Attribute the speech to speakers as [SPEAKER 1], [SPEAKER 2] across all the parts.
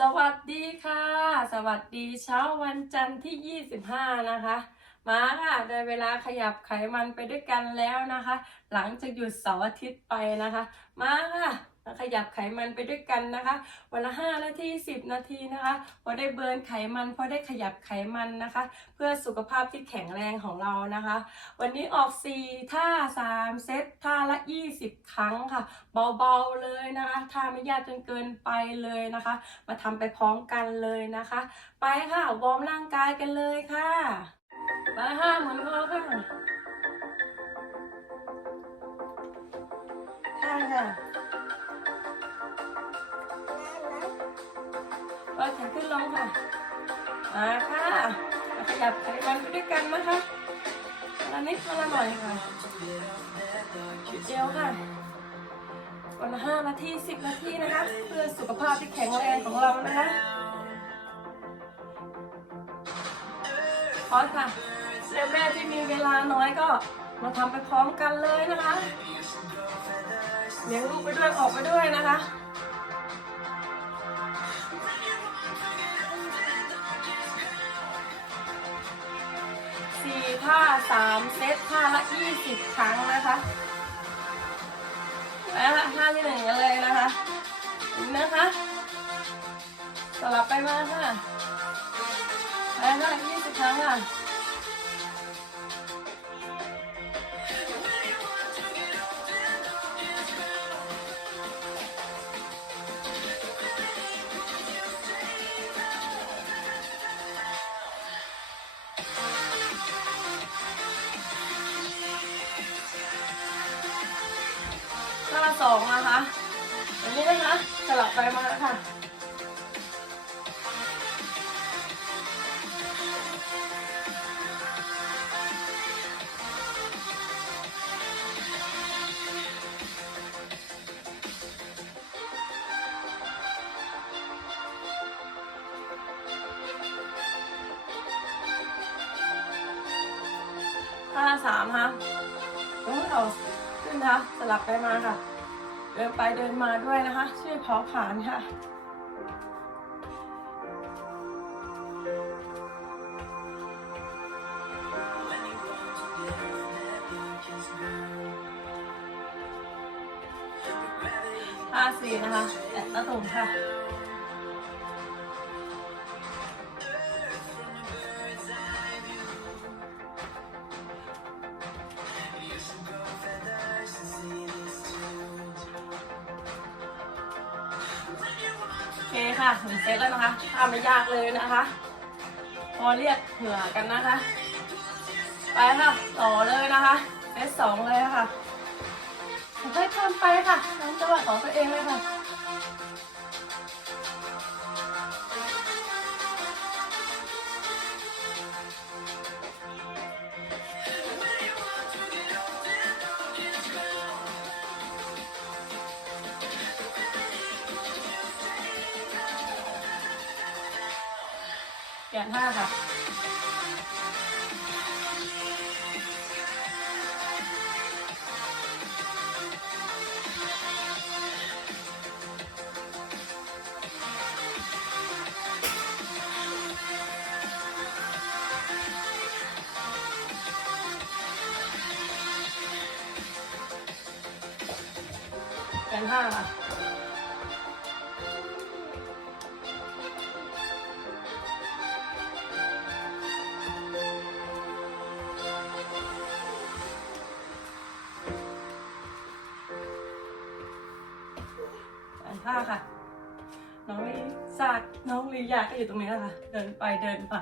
[SPEAKER 1] สวัสดีค่ะ สวัสดีเช้าวันจันทร์ที่ 25 นะคะ มาค่ะได้เวลาขยับไขมันไปด้วยกันแล้วนะคะ หลังจากหยุดเสาร์อาทิตย์ไปนะคะ มาค่ะ ขยับไขมันไปด้วยกันนะคะ วันละ 5 นาที 10 นาทีนะคะพอได้เบิร์นไขมันพอได้ขยับไขมันนะคะ เพื่อสุขภาพที่แข็งแรงของเรานะคะ วันนี้ออก 4 ท่า 3 เซตท่าละ 20 ครั้งค่ะ เบาๆเลยนะคะท่าไม่ยากจนเกินไปเลยนะคะ มาทำไปพร้อมกันเลยนะคะ ไปค่ะวอร์มร่างกายกันเลยค่ะไปค่ะหมุนคอค่ะใช่ค่ะาขึ้นลงค่ะ มาค่ะ ขยับไขมันไปด้วยกันนะคะวันละนิดวันละหน่อยค่ะเดียวค่ะ วันละห้านาทีสิบนาทีนะคะ เพื่อสุขภาพที่แข็งแรงของเรานะคะพอค่ะแม่ที่มีเวลาน้อยก็มาทำไปพร้อมกันเลยนะคะเลี้ยงลูกไปด้วยออกไปด้วยนะคะ สี่าสามเซตท่าละยี่สิบครั้งนะคะแล้วท่าที่หนึ่งกันเลยนะคะนะคะสลับไปมาค่ะแล้วท่ายี่สิบครั้งค่ะ ลับไปมาค่ะท่าสามค่ะโอ้ยเอาขึ้นนะคะสลับไปมาค่ะ เดินไปเดินมาด้วยนะคะ ช่วยเผาผลาญค่ะห้าสี่นะคะแตะหน้าตุ่มค่ะ เคค่ะถึงเซตแล้วนะคะทำไม่ยากเลยนะคะ พอเรียกเหงื่อกันนะคะ ไปค่ะ ต่อเลยนะคะเซตสองเลยค่ะค่อยๆทำไปค่ะตามจังหวะของตัวเองเลยค่ะ แกนห้าค่ะแกนห้าค่ะ ผ้าค่ะ น้องลีซากน้องลียาก็อยู่ตรงนี้แหละค่ะ เดินไปเดินมา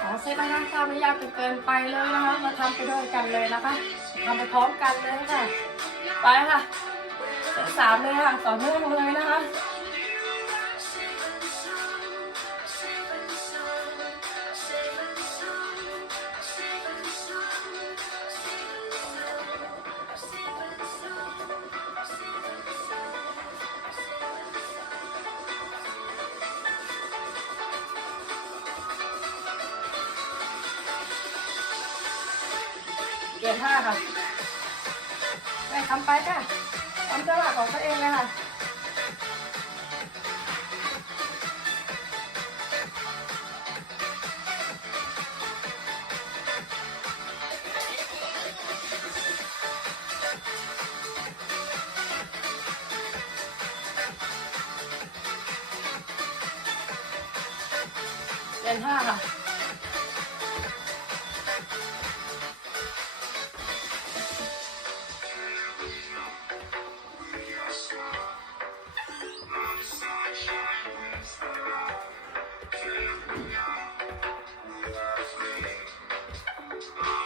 [SPEAKER 1] ขอเซตนะคะถ้าไม่ยากจนเกินไปเลยนะคะ มาทำไปด้วยกันเลยนะคะทำไปพร้อมกันเลยค่ะ ไปค่ะเซตสามเลยค่ะ ต่อเนื่องเลยนะคะ ท่าค่ะไปทำไปค่ะทำจังหวะของตัวเองเลยค่ะเดินท่าค่ะ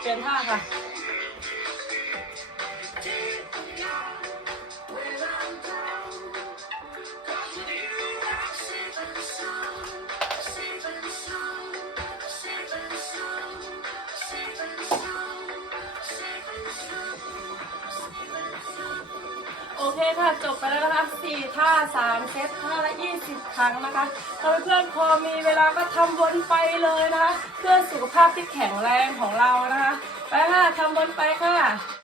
[SPEAKER 1] เปลี่ยนท่าค่ะ ไปแล้วนะคะ4ท่า3เซตท่าละ20ครั้งนะคะถ้าเพื่อนๆพอมีเวลาก็ทำวนไปเลยนะคะ เพื่อสุขภาพที่แข็งแรงของเรานะคะ ไปค่ะทำวนไปค่ะ